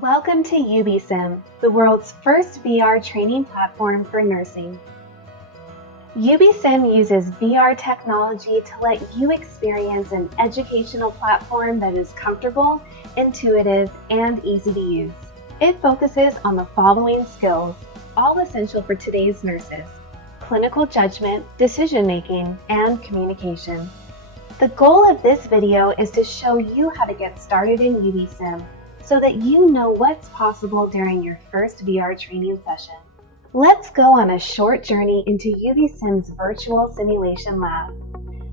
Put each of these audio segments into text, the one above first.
Welcome to UbiSim, the world's first VR training platform for nursing. UbiSim uses VR technology to let you experience an educational platform that is comfortable, intuitive, and easy to use. It focuses on the following skills, all essential for today's nurses: clinical judgment, decision-making, and communication. The goal of this video is to show you how to get started in UbiSim, so that you know what's possible during your first VR training session. Let's go on a short journey into UbiSim's virtual simulation lab.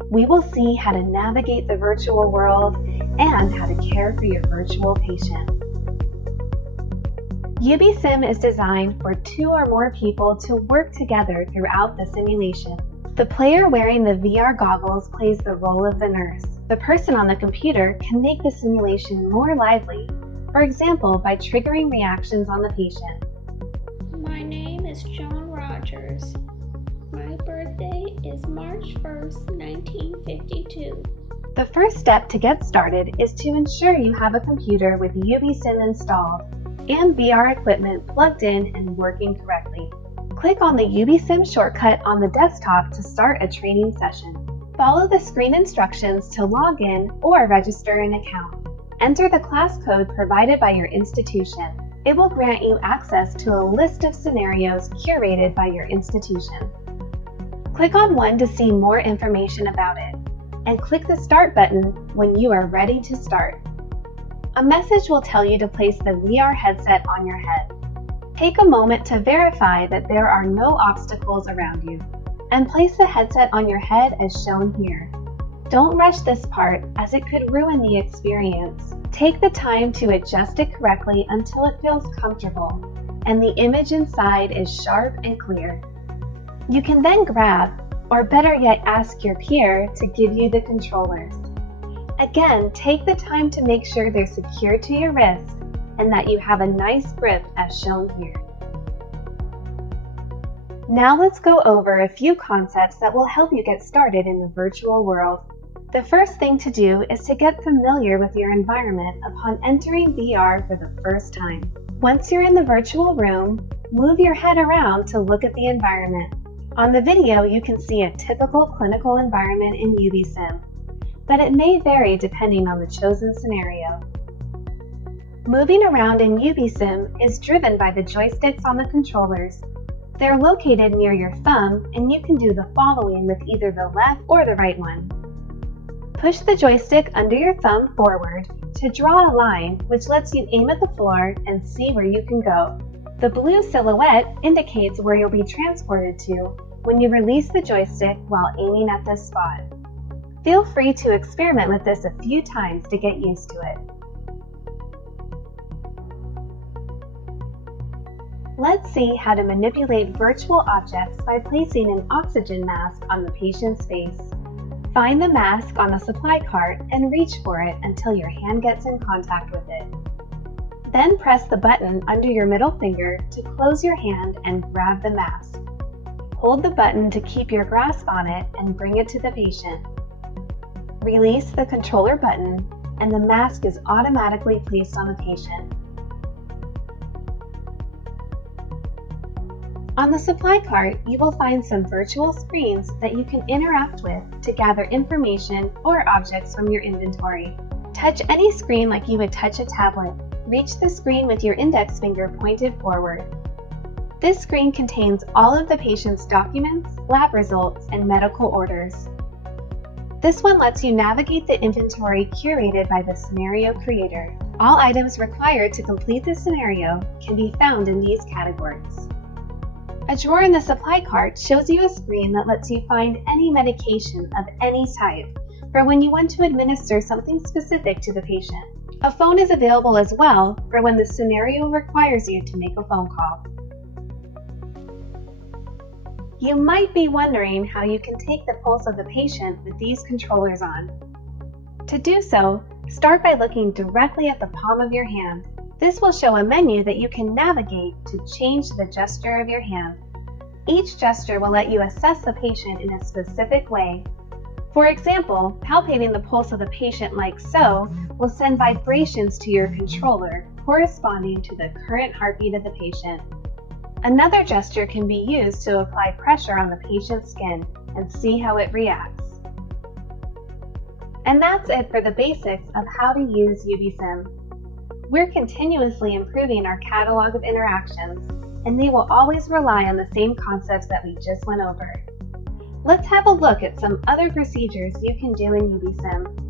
We will see how to navigate the virtual world and how to care for your virtual patient. UbiSim is designed for 2 or more people to work together throughout the simulation. The player wearing the VR goggles plays the role of the nurse. The person on the computer can make the simulation more lively, for example, by triggering reactions on the patient. My name is John Rogers. My birthday is March 1st, 1952. The first step to get started is to ensure you have a computer with UbiSim installed and VR equipment plugged in and working correctly. Click on the UbiSim shortcut on the desktop to start a training session. Follow the screen instructions to log in or register an account. Enter the class code provided by your institution. It will grant you access to a list of scenarios curated by your institution. Click on one to see more information about it, and click the Start button when you are ready to start. A message will tell you to place the VR headset on your head. Take a moment to verify that there are no obstacles around you, and place the headset on your head as shown here. Don't rush this part, as it could ruin the experience. Take the time to adjust it correctly until it feels comfortable and the image inside is sharp and clear. You can then grab, or better yet ask your peer to give you the controllers. Again, take the time to make sure they're secure to your wrist and that you have a nice grip as shown here. Now let's go over a few concepts that will help you get started in the virtual world. The first thing to do is to get familiar with your environment upon entering VR for the first time. Once you're in the virtual room, move your head around to look at the environment. On the video, you can see a typical clinical environment in UbiSim, but it may vary depending on the chosen scenario. Moving around in UbiSim is driven by the joysticks on the controllers. They're located near your thumb, and you can do the following with either the left or the right one. Push the joystick under your thumb forward to draw a line, which lets you aim at the floor and see where you can go. The blue silhouette indicates where you'll be transported to when you release the joystick while aiming at this spot. Feel free to experiment with this a few times to get used to it. Let's see how to manipulate virtual objects by placing an oxygen mask on the patient's face. Find the mask on the supply cart and reach for it until your hand gets in contact with it. Then press the button under your middle finger to close your hand and grab the mask. Hold the button to keep your grasp on it and bring it to the patient. Release the controller button and the mask is automatically placed on the patient. On the supply cart, you will find some virtual screens that you can interact with to gather information or objects from your inventory. Touch any screen like you would touch a tablet. Reach the screen with your index finger pointed forward. This screen contains all of the patient's documents, lab results, and medical orders. This one lets you navigate the inventory curated by the scenario creator. All items required to complete the scenario can be found in these categories. A drawer in the supply cart shows you a screen that lets you find any medication of any type for when you want to administer something specific to the patient. A phone is available as well for when the scenario requires you to make a phone call. You might be wondering how you can take the pulse of the patient with these controllers on. To do so, start by looking directly at the palm of your hand. This will show a menu that you can navigate to change the gesture of your hand. Each gesture will let you assess the patient in a specific way. For example, palpating the pulse of the patient like so will send vibrations to your controller, corresponding to the current heartbeat of the patient. Another gesture can be used to apply pressure on the patient's skin and see how it reacts. And that's it for the basics of how to use UbiSim. We're continuously improving our catalog of interactions, and they will always rely on the same concepts that we just went over. Let's have a look at some other procedures you can do in UbiSim.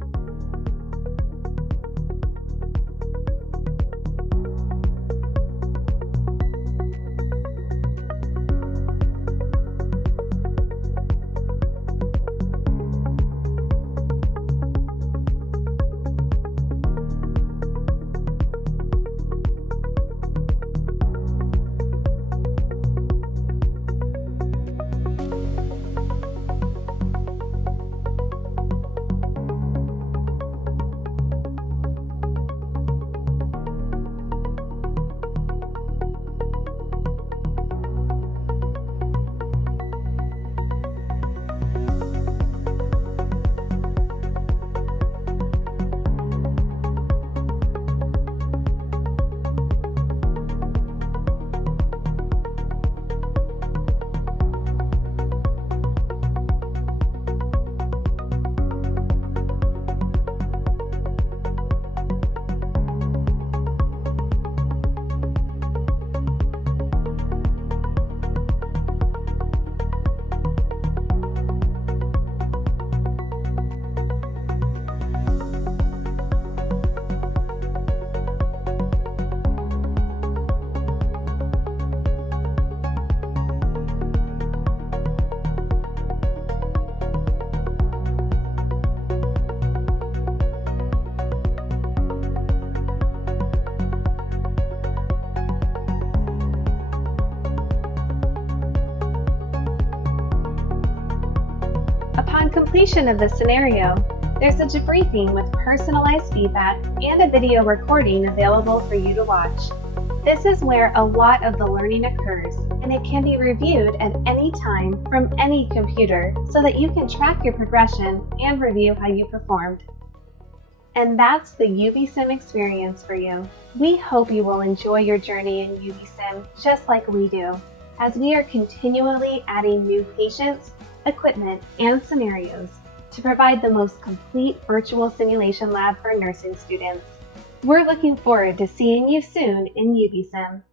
Upon completion of the scenario, there's a debriefing with personalized feedback and a video recording available for you to watch. This is where a lot of the learning occurs, and it can be reviewed at any time from any computer so that you can track your progression and review how you performed. And that's the UbiSim experience for you. We hope you will enjoy your journey in UbiSim just like we do, as we are continually adding new patients, equipment, and scenarios to provide the most complete virtual simulation lab for nursing students. We're looking forward to seeing you soon in UbiSim.